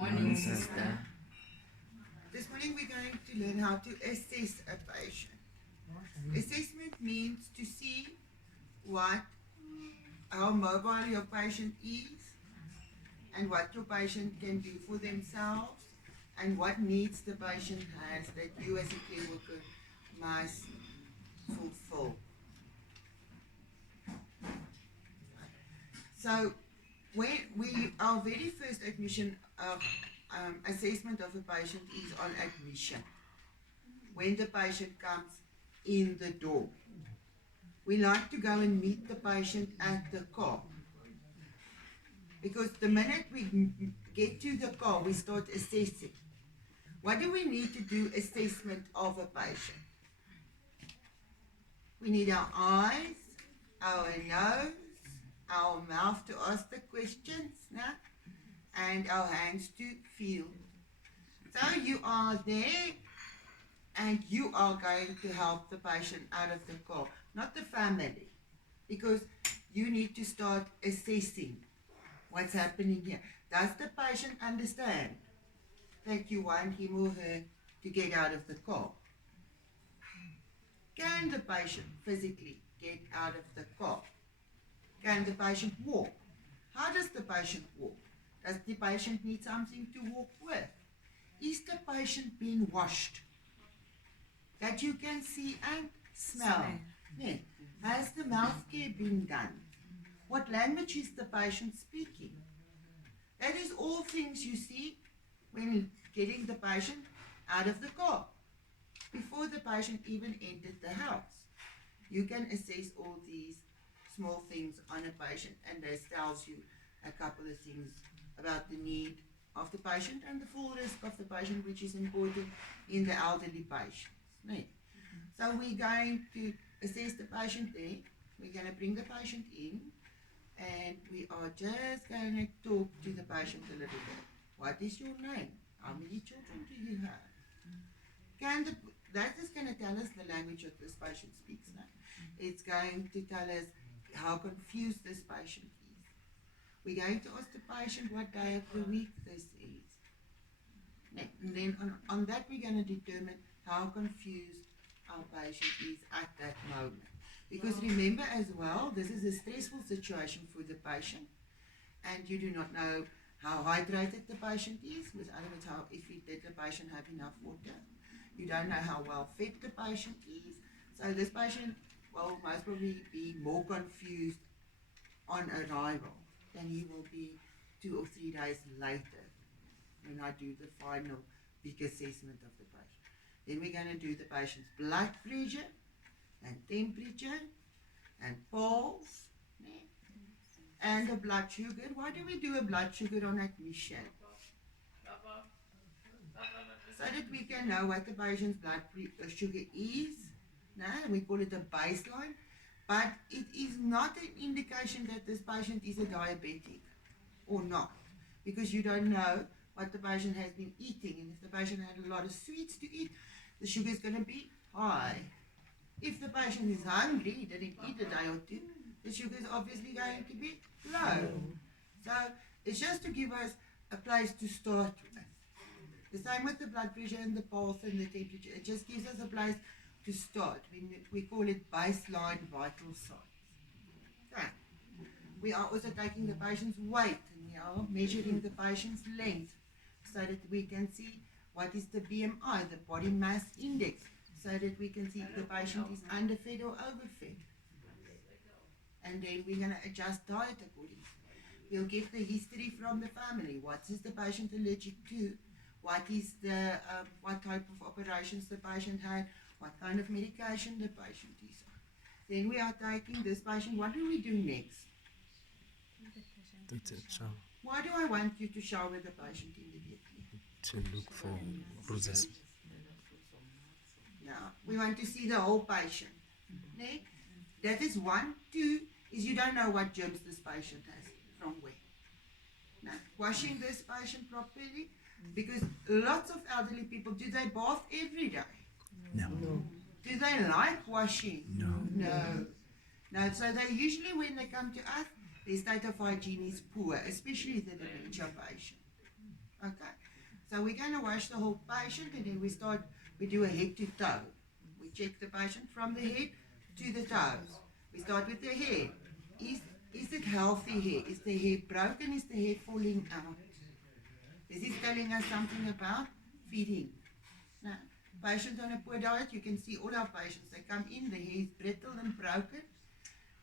Morning, sister. This morning we're going to learn how to assess a patient. Assessment means to see how mobile your patient is and what your patient can do for themselves and what needs the patient has that you as a care worker must fulfill. So when our very first admission of assessment of a patient is on admission. When the patient comes in the door. We like to go and meet the patient at the car. Because the minute we get to the car, we start assessing. What do we need to do assessment of a patient? We need our eyes, our nose, our mouth to ask the questions, and our hands to feel. So you are there and you are going to help the patient out of the car, not the family, because you need to start assessing what's happening here. Does the patient understand that you want him or her to get out of the car? Can the patient physically get out of the car? Can the patient walk? How does the patient walk? Does the patient need something to walk with? Is the patient being washed? That you can see and smell. Yeah. Has the mouth care been done? What language is the patient speaking? That is all things you see when getting the patient out of the car. Before the patient even entered the house. You can assess all these small things on a patient, and this tells you a couple of things about the need of the patient and the full risk of the patient, which is important in the elderly patients. Right? So we're going to assess the patient there. We're going to bring the patient in, and we are just going to talk to the patient a little bit. What is your name? How many children do you have? That is going to tell us the language that this patient speaks now. It's going to tell us how confused this patient is. We're going to ask the patient what day of the week this is. And then on that we're going to determine how confused our patient is at that moment. Because remember as well, this is a stressful situation for the patient, and you do not know how hydrated the patient is, with other words, did the patient have enough water. You don't know how well fed the patient is. So this patient will most probably be more confused on arrival than he will be 2 or 3 days later when I do the final big assessment of the patient. Then we're going to do the patient's blood pressure and temperature and pulse and the blood sugar. Why do we do a blood sugar on admission? So that we can know what the patient's blood sugar is. We call it a baseline, but it is not an indication that this patient is a diabetic or not, because you don't know what the patient has been eating, and if the patient had a lot of sweets to eat, the sugar is going to be high. If the patient is hungry, didn't eat a day or two, the sugar is obviously going to be low. So it's just to give us a place to start with. The same with the blood pressure and the pulse and the temperature. It just gives us a place to start. We call it baseline vital signs. Okay. We are also taking the patient's weight, and we are measuring the patient's length so that we can see what is the BMI, the body mass index, so that we can see if the patient is underfed or overfed. And then we're going to adjust diet accordingly. We'll get the history from the family. What is the patient allergic to? What type of operations the patient had? What kind of medication the patient is on? Then we are taking this patient. What do we do next? Why do I want you to shower the patient immediately? To look for bruises. Yeah, we want to see the whole patient. That is 1. 2 is you don't know what germs this patient has from where. Now, washing this patient properly, because lots of elderly people, do they bath every day? No. Do they like washing? No. No, so they usually, when they come to us, their state of hygiene is poor, especially the dementia patient. Okay? So we're going to wash the whole patient, and then we do a head to toe. We check the patient from the head to the toes. We start with the head. Is it healthy hair? Is the hair broken? Is the hair falling out? This is telling us something about feeding. Now, patients on a poor diet, you can see all our patients, they come in, the hair is brittle and broken,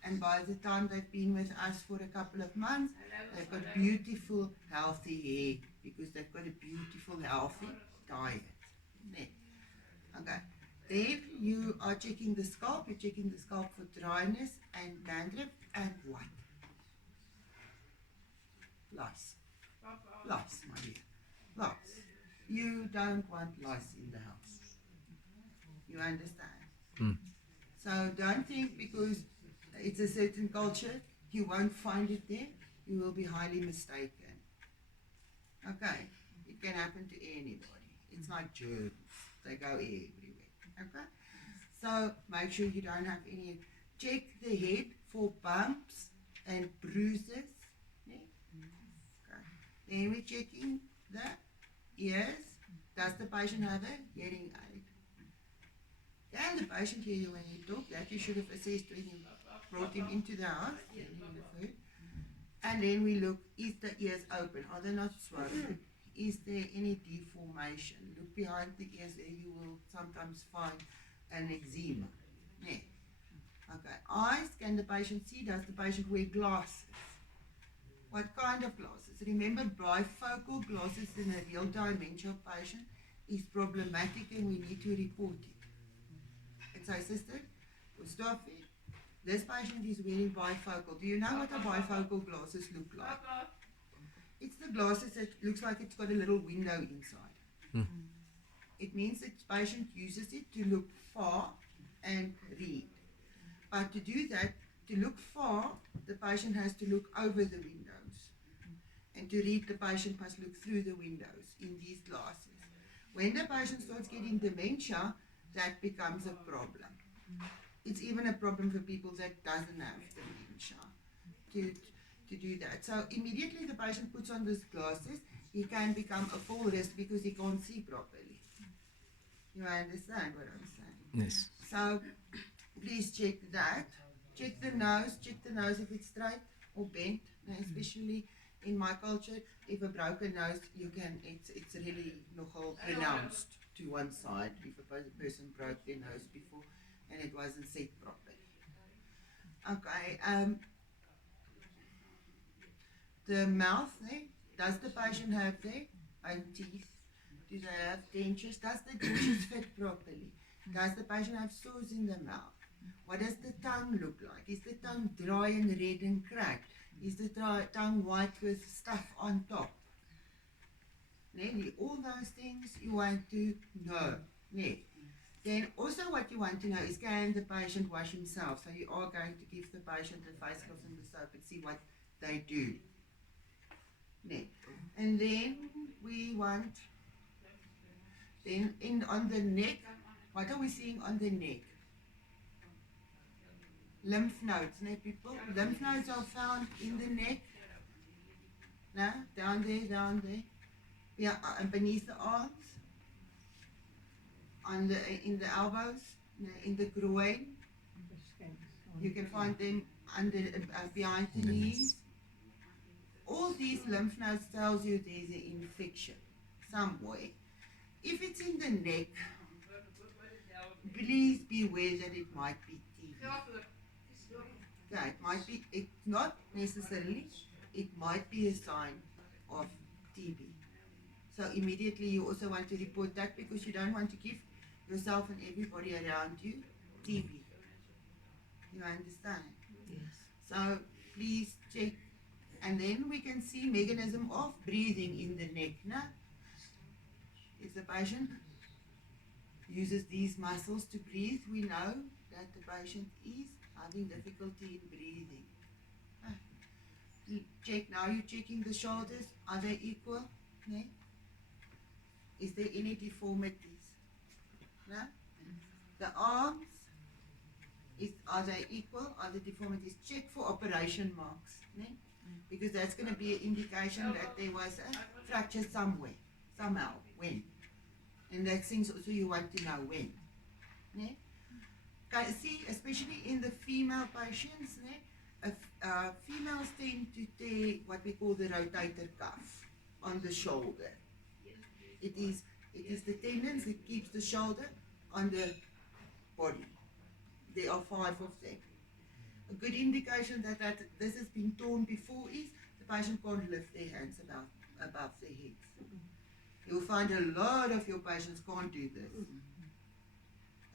and by the time they've been with us for a couple of months, they've got beautiful, healthy hair because they've got a beautiful, healthy diet. Okay. Then you are checking the scalp. You're checking the scalp for dryness and dandruff and what? Lice. Lice, my dear. Lice. You don't want lice in the house. You understand? So don't think because it's a certain culture, you won't find it there. You will be highly mistaken. Okay? It can happen to anybody. It's like germs. They go everywhere. Okay? So make sure you don't have any. Check the head for bumps and bruises. Yeah? Okay. Then we're checking the ears. Does the patient have a hearing aid? Can the patient hear you when you talk? That you should have assessed when you brought him into the house. And then we look, is the ears open? Are they not swollen? Is there any deformation? Look behind the ears there, you will sometimes find an eczema. Yeah. Okay. Eyes, can the patient see? Does the patient wear glasses? What kind of glasses? Remember, bifocal glasses in a real dementia patient is problematic and we need to report it. And so, sister, we'll stop it. This patient is wearing bifocal. Do you know what the bifocal glasses look like? It's the glasses that looks like it's got a little window inside. It means that the patient uses it to look far and read. But to do that, to look far, the patient has to look over the windows. And to read, the patient must look through the windows in these glasses. When the patient starts getting dementia, that becomes a problem. It's even a problem for people that doesn't have dementia to do that. So immediately the patient puts on these glasses, he can become a full risk because he can't see properly. You understand what I'm saying? Yes. So please check that. Check the nose if it's straight or bent. Now, especially in my culture, if a broken nose, it's really nogal pronounced to one side if a person broke their nose before and it wasn't set properly. Okay, the mouth, does the patient have their own teeth? Do they have dentures? Does the dentures fit properly? Does the patient have sores in the mouth? What does the tongue look like? Is the tongue dry and red and cracked? Is the tongue white with stuff on top? All those things you want to know. Then also what you want to know is, can the patient wash himself? So you are going to give the patient the face cloth and the soap and see what they do. And then we want, on the neck, what are we seeing on the neck? Lymph nodes, people. Lymph nodes are found in the neck. No? Down there. Yeah, and beneath the arms. In the elbows, in the groin. You can find them behind the knees. All these lymph nodes tells you there's an infection somewhere. If it's in the neck, please be aware that it might be TB. Yeah, it might be, it's not necessarily, it might be a sign of TB. So immediately you also want to report that because you don't want to give yourself and everybody around you TB. You understand? Yes. So please check. And then we can see mechanism of breathing in the neck. No? If the patient uses these muscles to breathe, we know that the patient is having difficulty in breathing. Check now, you're checking the shoulders. Are they equal? No? Is there any deformities? No? The arms, are they equal? Are the deformities? Check for operation marks. No? Because that's going to be an indication that there was a fracture somewhere. somehow, when. And that things also you want to know when. Ne? See, especially in the female patients, ne? Females tend to tear what we call the rotator cuff on the shoulder. It is the tendons that keeps the shoulder on the body. There are 5 of them. A good indication that this has been torn before is the patient can't lift their hands above their heads. You'll find a lot of your patients can't do this.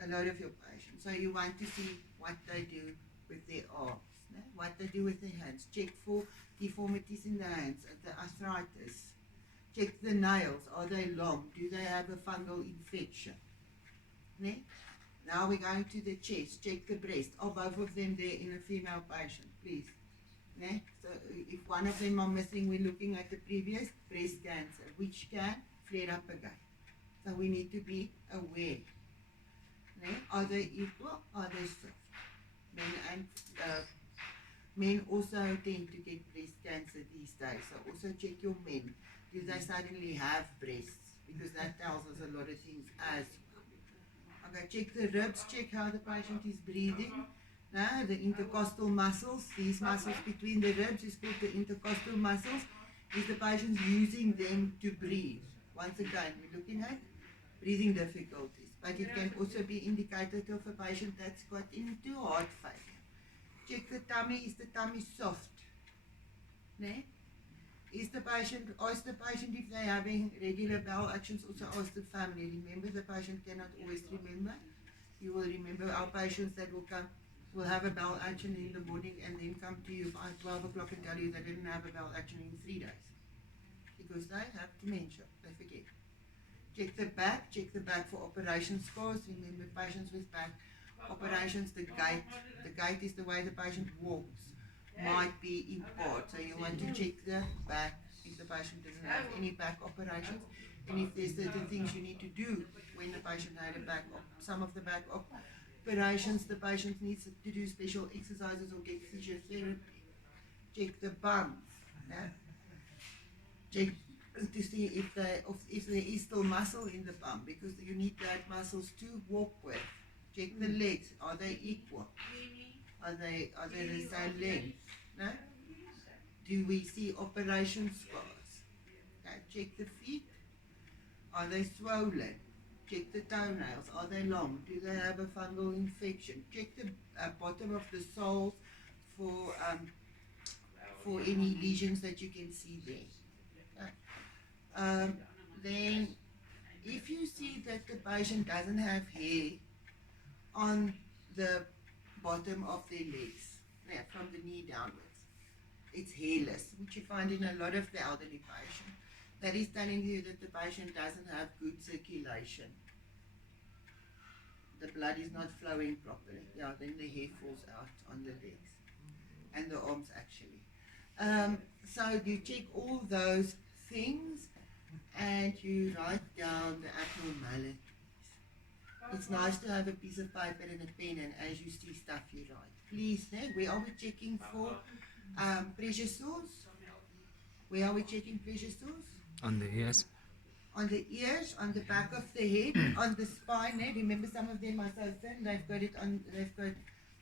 A lot of your patients. So you want to see what they do with their arms, né? What they do with their hands. Check for deformities in the hands, the arthritis. Check the nails. Are they long? Do they have a fungal infection? Né? Now we're going to the chest. Check the breast. Are both of them there in a female patient, please? Né? So if one of them are missing, we're looking at the previous breast cancer, which can flare up again. So we need to be aware. Né? Are they equal? Are they soft? Men also tend to get breast cancer these days. So also check your men. Do they suddenly have breasts? Because that tells us a lot of things as well. Okay, check the ribs, check how the patient is breathing. Now, the intercostal muscles, these muscles between the ribs is called the intercostal muscles. Is the patient using them to breathe? Once again, we're looking at breathing difficulties. But it can also be indicated of a patient that's got into heart failure. Check the tummy, is the tummy soft? Ne? Ask the patient if they're having regular bowel actions, also ask the family. Remember, the patient cannot always remember. You will remember our patients that will have a bowel action in the morning and then come to you by 12 o'clock and tell you they didn't have a bowel action in 3 days. Because they have dementia, they forget. Check the back for operation scars. Remember, patients with back operations, the gait is the way the patient walks, might be in part. So you want to check the back if the patient doesn't have any back operations, and if there's certain things you need to do when the patient had a back some of the back operations, the patient needs to do special exercises or get physiotherapy. Check the bums. Yeah? Check to see if there is still muscle in the bum, because you need that muscles to walk with. Check the legs. Are they equal? Are they the same length? No? Do we see operation scars? Okay. Check the feet. Are they swollen? Check the toenails. Are they long? Do they have a fungal infection? Check the bottom of the soles for any lesions that you can see there. Then if you see that the patient doesn't have hair on the bottom of their legs, from the knee downwards, it's hairless, which you find in a lot of the elderly patients. That is telling you that the patient doesn't have good circulation. The blood is not flowing properly. Yeah, then the hair falls out on the legs and the arms actually. So you check all those things and you write down the abnormalities. It's nice to have a piece of paper and a pen, and as you see stuff you write. Please, where are we checking for pressure sores? Where are we checking pressure sores? On the ears. On the ears, on the back of the head, on the spine. Remember, some of them are so thin, they've got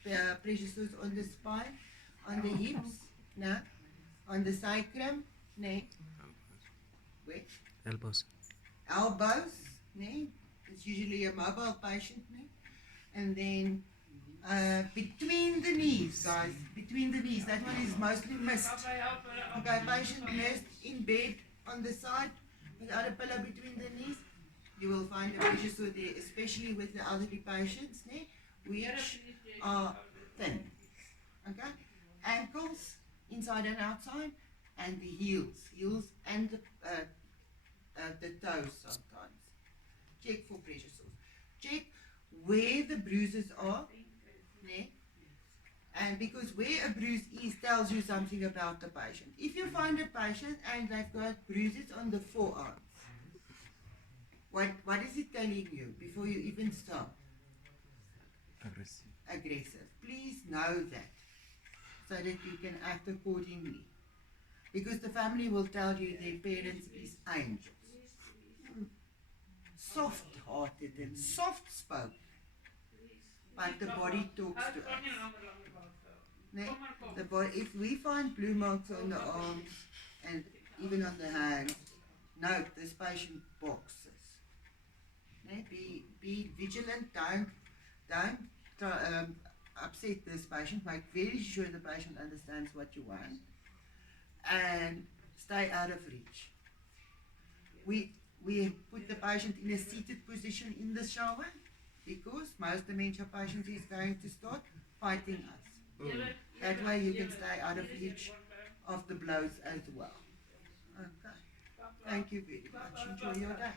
the pressure sores on the spine, on the hips, on the sacrum, where? Elbows. Elbows, it's usually a mobile patient, and then between the knees, guys, between the knees, that one is mostly missed. Okay, patient missed in bed on the side without a pillow between the knees, you will find a pressure sore there, especially with the elderly patients, which are thin. Okay, ankles, inside and outside, and the heels and the toes sometimes. Check for pressure sores. Check where the bruises are, and because where a bruise is tells you something about the patient. If you find a patient and they've got bruises on the forearms, what is it telling you before you even start? Aggressive. Please know that, so that you can act accordingly. Because the family will tell you their parents is angels. soft-hearted and soft-spoken, but the body talks to us. Nee? If we find blue marks on the arms and even on the hands, note this patient boxes. Nee? Be vigilant. Don't upset this patient. Make very sure the patient understands what you want, and stay out of reach. We put the patient in a seated position in the shower because most dementia patients is going to start fighting us. That way you can stay out of reach of the blows as well. Okay. Thank you very much. Enjoy your day.